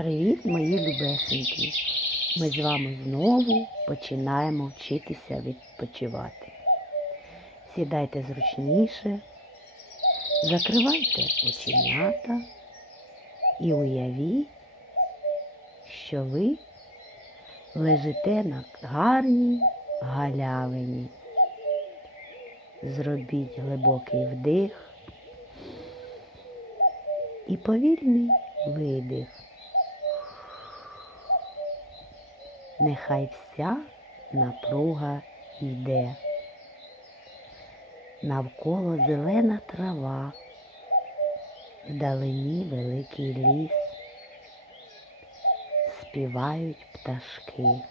Привіт, мої любесенькі! Ми з вами знову починаємо вчитися відпочивати. Сідайте зручніше, закривайте оченята і уявіть, що ви лежите на гарній галявині. Зробіть глибокий вдих і повільний видих. Нехай вся напруга йде. Навколо зелена трава, вдалині великий ліс, співають пташки.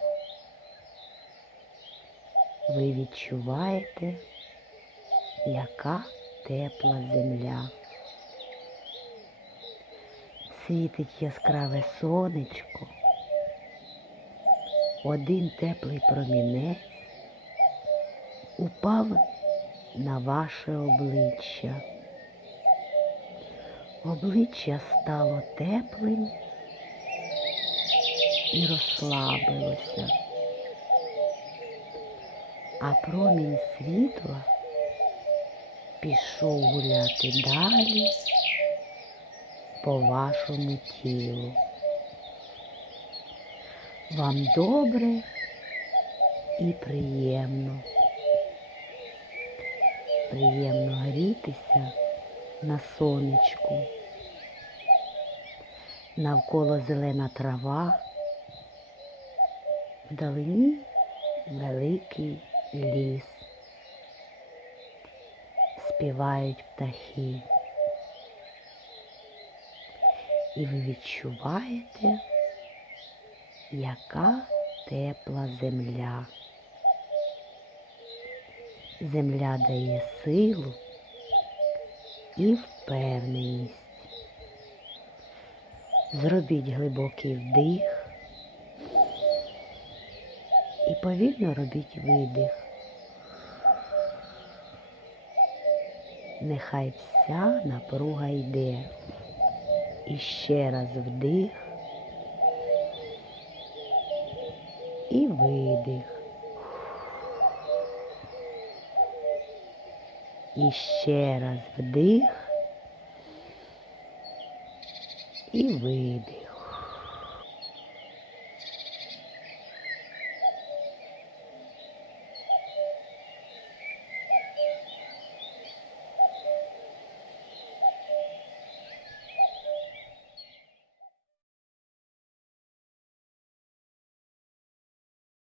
Ви відчуваєте, яка тепла земля. Світить яскраве сонечко, один теплий промінець упав на ваше обличчя. Обличчя стало теплим і розслабилося, а промінь світла пішов гуляти далі по вашому тілу. Вам добре і приємно. Приємно грітися на сонечку. Навколо зелена трава, вдалині великий ліс. Співають птахи. І ви відчуваєте, яка тепла земля. Земля дає силу і впевненість. Зробіть глибокий вдих і повільно робіть видих. Нехай вся напруга йде. І ще раз вдих і видих. І ще раз вдих і видих.